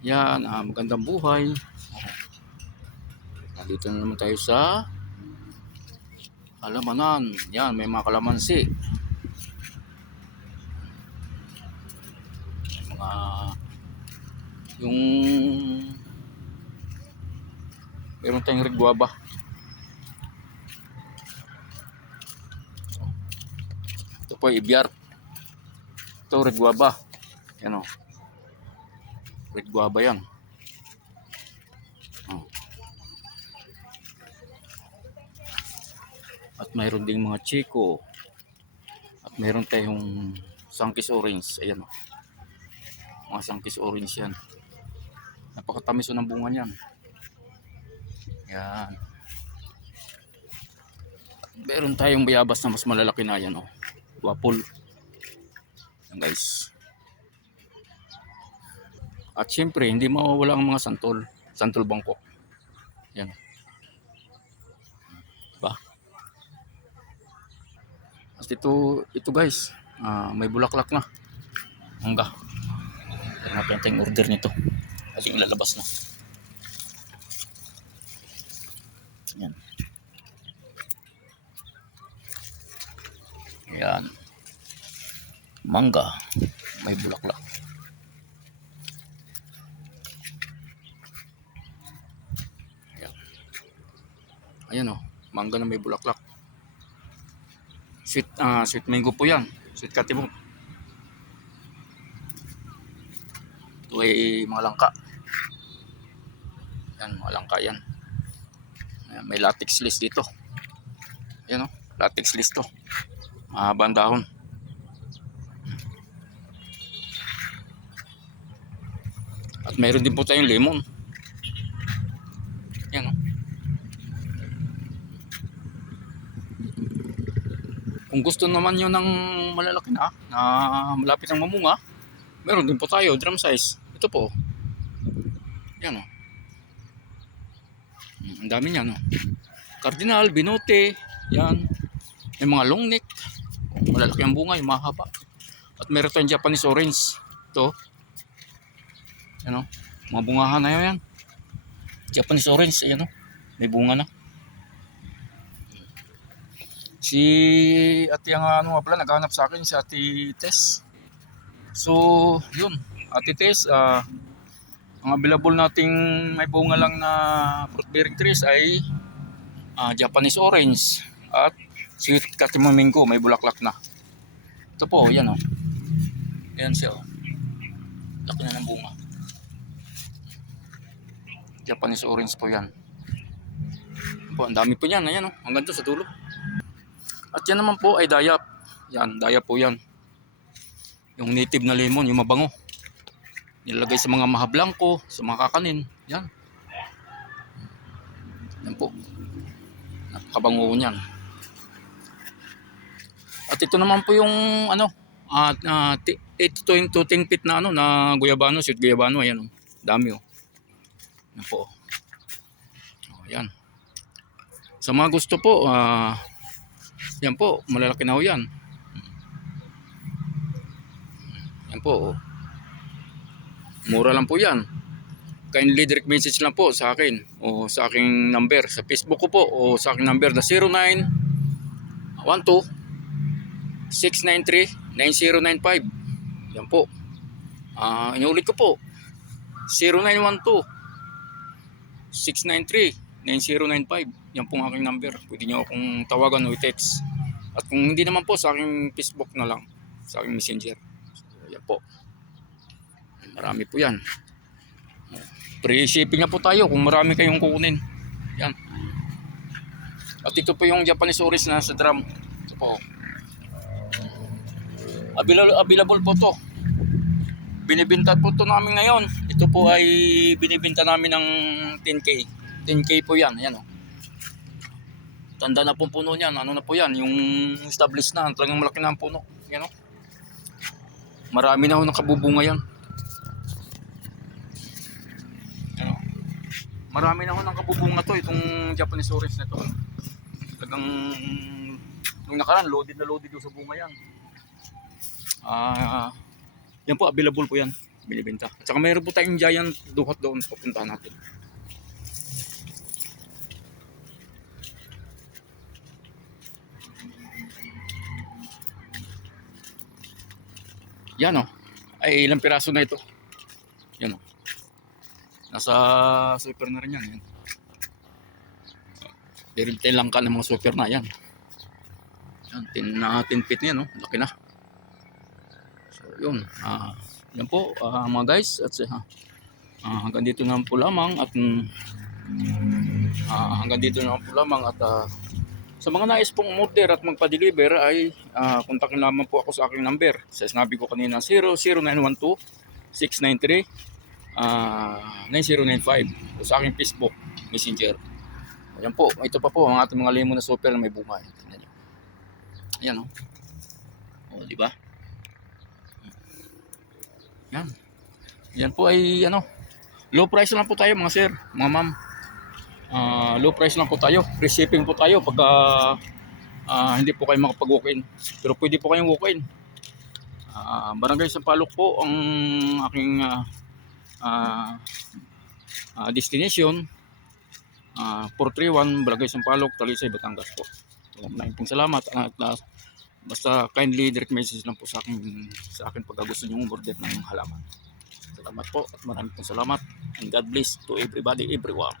Yan, magandang buhay. Nandito na naman tayo sa halamanan. Yan, may mga kalamansi. Mga yung meron tayong rigwaba. Ito po ibiar. Ito rigwaba. Yan o. Rigwaba yan. At mayroon ding mga chiko. At mayroon tayong sangkis orange. Ayan o. Mga sangkis orange yan. Napakatamis o ng bunga niyan. Yan. Meron tayong bayabas na mas malalaki na yan o. Wapol. Yan guys. At syempre hindi mawawala ang mga santol. Santol bangkok. Yan. Ba? At ito guys. May bulaklak na. Mangga. Natin tayong order nito. Ating lalabas na. Yan. Yan. Mangga. May bulaklak. Yan. Ayan o. Mangga na may bulaklak. Sweet mango po yan. Sweet katibong. Ito ay mga langka. Yan, mga langka yan. Ayan, may latex list dito. Ayan o. Latex list to. Mahabang dahon. At mayroon din po tayong lemon. Yan o. Kung gusto naman nyo ng malalaki na malapit ang mamunga, meron din po tayo, drum size. Ito po. Yan o. Ang dami niyan o. Cardinal, binote, yan. May mga long neck. Malalaki ang bunga, yung mahaba. At meron tayong Japanese orange. Ito. Yan o. Mga bungahan na yan. Japanese orange, ayan o. May bunga na. Si ate ang nga pala naghahanap sa akin, si ate Tess. So, yun. Ate Tess, ang available nating may bunga lang na fruit bearing trees ay Japanese orange at sweet katimamingo, may bulaklak na. Ito po, yan o. Yan siya o. Laki na ng bunga. Japanese orange po yan. Po, ang dami po yan. Ayan o, hanggang doon sa dulo. At yan naman po ay dayap. Yan, dayap po yan. Yung native na lemon, yung mabango. Nilalagay sa mga mahablangko, sa mga kakanin. Yan. Yan po. Napakabango niyan. At ito naman po yung 8 to 10 feet na na guyabano, sweet guyabano. Ayan o. Dami o. Yan po. Yan. Sa mga gusto po, yan po, malalaki na ho yan. Yan po. Mura lang po yan. Kindly direct message lang po sa akin o sa aking number sa Facebook ko po o sa aking number na 0912-693-9095. Yan po. Inuulit ko po. 0912-693-9095. Yan po ang aking number. Pwede nyo akong tawagan o i-text. At kung hindi naman po, sa aking Facebook na lang. Sa aking messenger. So, yan po. Marami po yan. Free shipping na po tayo kung marami kayong kukunin. Yan. At ito po yung Japanese orange na sa drum. Ito po. Available po to. Binibenta po to namin ngayon. Ito po ay binibenta namin ng 10K. 10K po yan. Ayan o. Tanda na po puno niyan. Ano na po yan? Yung established na. Talagang malaki na ang puno. Yan o. Marami na ho nakabubunga yan. Yan o. Marami na ho nakabubunga to. Itong Japanese orange na to. Talagang nung nakaraan, loaded na loaded sa bunga yan. Yan po, available po yan. binibenta. At saka mayroon po tayong giant duhot doon papuntahan natin. Yan o. Ay ilang piraso na ito. Yan o. Nasa super na rin yan. Yan. Dirintin lang ka ng mga super na yan. Yan, 10 feet niya, no? Laki na. So, yun. Yan po, mga guys. At hanggang dito na po lamang. At hanggang dito na po lamang. At sa mga nais pong umorder at magpa-deliver ay kontakin lamang po ako sa aking number. Sa sinabi ko kanina, 00912-693-9095. O sa aking Facebook Messenger. Ayan po, ito pa po ang ating mga lemon na super na may bunga. Tingnan nyo. Ayan o. O, di ba? Yan. Yan po ay low price lang po tayo mga sir, mga ma'am. Low price lang po tayo. Free shipping po tayo pagka hindi po kayo makapag-walk-in. Pero pwede po kayong walk-in. Barangay Sampaloc po ang aking destination. 431 Barangay Sampaloc, Talisay, Batangas po. Maraming pong salamat. Basta kindly direct message lang po sa akin pagka gusto nyo umorder ng halaman. Salamat po at maraming pong salamat. And God bless to everybody, everyone.